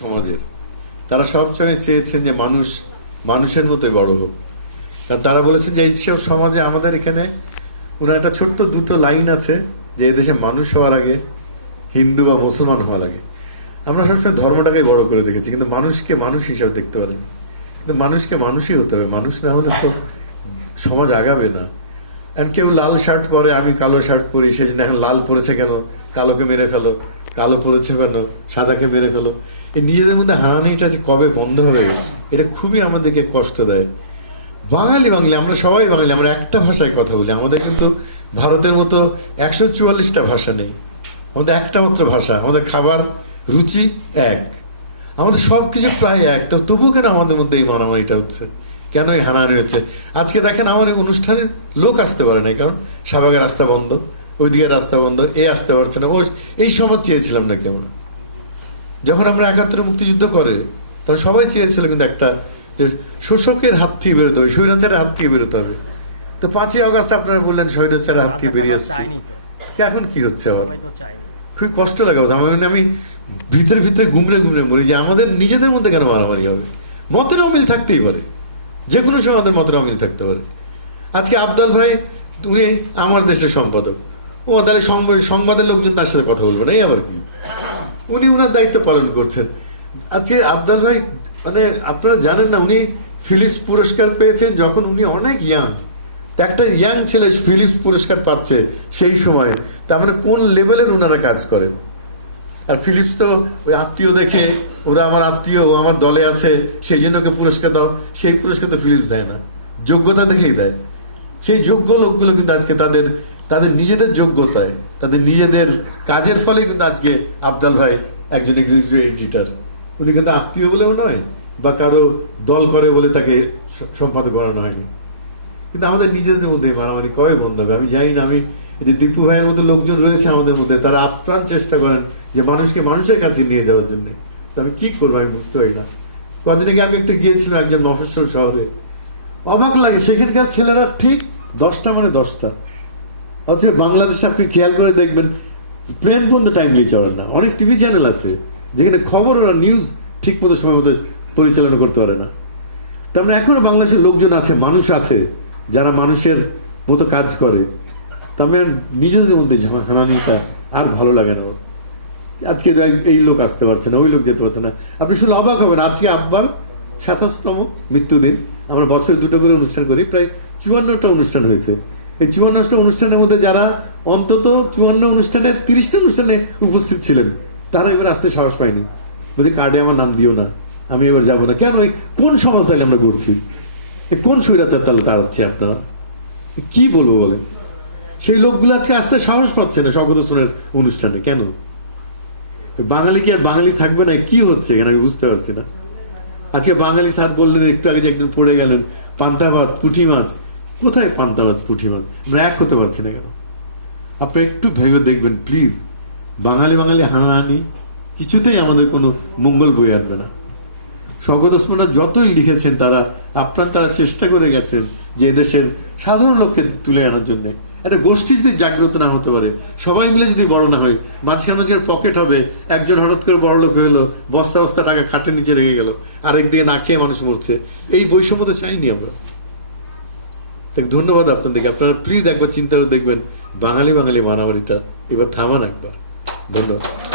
সমাজের। তারা সবসময় চেয়েছেন যে মানুষ, মানুষের মতোই বড় হোক। কারণ তারা বলেছেন যে এইসব সমাজে আমাদের এখানে ওনার একটা ছোট্ট দুটো লাইন আছে যে এদেশে মানুষ হওয়ার আগে, হিন্দু বা মুসলমান হওয়া লাগে আমরা সবসময় ধর্মটাকেই বড় করে দেখেছি, কিন্তু মানুষকে মানুষ হিসাবে দেখতে পারেন। কিন্তু মানুষকে মানুষই হতে হবে, মানুষ না হলে তো সমাজ আগাবে না। এখন কেউ লাল শার্ট পরে, আমি কালো শার্ট পরি, সেই জন্য এখন লাল পরেছে কেন? কালোকে মেরে ফেলো, কালো পরেছে কেন? সাদাকে মেরে ফেলো। এই নিজেদের মধ্যে হানানিটা যে কবে বন্ধ হবে, এটা খুবই আমাদেরকে কষ্ট দেয়। বাঙালি বাঙালি, আমরা সবাই বাঙালি, আমরা একটা ভাষায় কথা বলি। আমাদের কিন্তু ভারতের মতো একশো চুয়াল্লিশটা ভাষা নেই। আমাদের একটা মাত্র ভাষা, আমাদের খাবার রুচি এক। আমাদের সব কিছু প্রায় এক। তো তবু কেন আমাদের মধ্যে এই মারামারিটা হচ্ছে? কেন এই হানাহানি হচ্ছে? আজকে দেখেন আমার এই অনুষ্ঠানে লোক আসতে পারে না কারণ সাবাগের রাস্তা বন্ধ, ওইদিকে রাস্তা বন্ধ, এ আসতে পারছে না। ও এই সমাজ চেয়েছিলাম না কেমন যখন আমরা একাত্তরে মুক্তিযুদ্ধ করে তখন সবাই চেয়েছিল কিন্তু একটা যে শোষকের হাত থেকে বেরোতে হবে স্বৈরাচারের হাত থেকে বেরোতে হবে। তো পাঁচই আগস্ট আপনারা বললেন স্বৈরাচারের হাত থেকে বেরিয়ে এসছি এখন কি হচ্ছে আবার? খুবই কষ্ট লাগে আমার মানে আমি ভিতরে ভিতরে গুমরে গুমরে মরি যে আমাদের নিজেদের মধ্যে কেন মারামারি হবে? মতের অমিল থাকতেই পারে। যে কোনো সময় আমাদের মতের অমিল থাকতে পারে। আজকে আবদাল ভাই উনি আমার দেশের সম্পাদক। ও তাহলে সংবাদের লোকজন তার সাথে কথা বলবে না? এই আবার কি? উনি ওনার দায়িত্ব পালন করছেন। আজকে আবদাল ভাই মানে আপনারা জানেন না, উনি ফিলিপস পুরস্কার পেয়েছেন যখন উনি অনেক ইয়াং একটা ইয়াং ছেলে ফিলিপস পুরস্কার পাচ্ছে সেই সময়ে। তার মানে কোন লেভেলের ওনারা কাজ করেন? আর ফিলিপস তো ওই আত্মীয় দেখে, ওরা আমার আত্মীয়, ও আমার দলে আছে, সেই জন্য ওকে পুরস্কার দাও। সেই পুরস্কার তো ফিলিপস দেয় না। যোগ্যতা দেখেই দেয়। সেই যোগ্য লোকগুলো কিন্তু আজকে তাদের তাদের নিজেদের যোগ্যতায়, তাদের নিজেদের কাজের ফলে কিন্তু আজকে আবদাল ভাই একজন এক্সিকিউটিভ এডিটর উনি কিন্তু আত্মীয় বলেও নয়, বা কারও দল করে বলে তাকে সম্পাদক করানো হয়নি। কিন্তু আমাদের নিজেদের মধ্যে মারামারি কবে বন্ধ হবে? আমি জানি না, আমি এই যে দীপু ভাইয়ের মতো লোকজন রয়েছে আমাদের মধ্যে, তারা আপ্রাণ চেষ্টা করেন যে মানুষকে মানুষের কাছে নিয়ে যাওয়ার জন্য। তো আমি কী করব আমি বুঝতে পারি না। কদিন আগে আমি একটু গিয়েছিলাম একজন মফস্বল শহরে। অবাক লাগে, সেখানকার ছেলেরা ঠিক দশটা মানে দশটা। অথচ বাংলাদেশ আপনি খেয়াল করে দেখবেন, প্লেন পর্যন্ত টাইমলি চলেন না। অনেক টিভি চ্যানেল আছে, যেখানে খবর ওরা নিউজ ঠিক মতো সময় মতো পরিচালনা করতে পারে না। তার মানে এখনও বাংলাদেশের লোকজন আছে, মানুষ আছে, যারা মানুষের মতো কাজ করে। তার মানে নিজেদের মধ্যে হানানিটা আর ভালো লাগে না ওর। আজকে এই লোক আসতে পারছে না, ওই লোক যেতে পারছে না। আপনি শুধু অবাক হবেন, আজকে আব্বার সাতাশতম মৃত্যুদিন। আমরা বছরে দুটো করে অনুষ্ঠান করি, প্রায় চুয়ান্নটা অনুষ্ঠান হয়েছে। এই চুয়ান্নটা অনুষ্ঠানের মধ্যে যারা অন্তত চুয়ান্ন অনুষ্ঠানে, তিরিশটা অনুষ্ঠানে উপস্থিত ছিলেন, তারা এবার আসতে সাহস পায়নি। বলছি, কার্ডে আমার নাম দিও না, আমি এবার যাব না। কেন? কোন সমাজ তাহলে আমরা করছি এ কোন স্বৈরাচার তাহলে তাড়াচ্ছে আপনারা? কি বলব বলে সেই লোকগুলো আজকে আসতে সাহস পাচ্ছে না স্বগত সোনের অনুষ্ঠানে, কেন? বাঙালি কি আর বাঙালি থাকবে না? কি হচ্ছে এখানে আমি বুঝতে পারছি না। আজকে বাঙালি স্যার বললেন, একটু আগে যে একজন পড়ে গেলেন, পান্তা ভাত, পুঁটি মাছ। কোথায় পান্তা ভাত পুঁটি মাছ? আমরা এক হতে পারছি না কেন? আপনি একটু ভেবে দেখবেন প্লিজ বাঙালি বাঙালি হানাহানি, কিছুতেই আমাদের কোনো মঙ্গল বয়ে আনবে না। স্বগত ওসমানরা যতই লিখেছেন তারা, আপ্রাণ তারা চেষ্টা করে গেছেন যে এদেশের সাধারণ লোককে তুলে আনার জন্য। একটা গোষ্ঠী যদি জাগ্রত না হতে পারে, সবাই মিলে যদি বড় না হয়, মাঝখানে মাঝখানে পকেট হবে, একজন হঠাৎ করে বড় লোক গেলো বস্তা বস্তা টাকা খাটের নিচে রেখে গেল আরেকদিকে না খেয়ে মানুষ মরছে। এই বৈষম্য তো চাইনি আমরা। তাই ধন্যবাদ আপনাদেরকে। আপনারা প্লিজ একবার চিন্তা করে দেখবেন। বাঙালি বাঙালি মারামারিটা। এবার থামান একবার। ধন্যবাদ।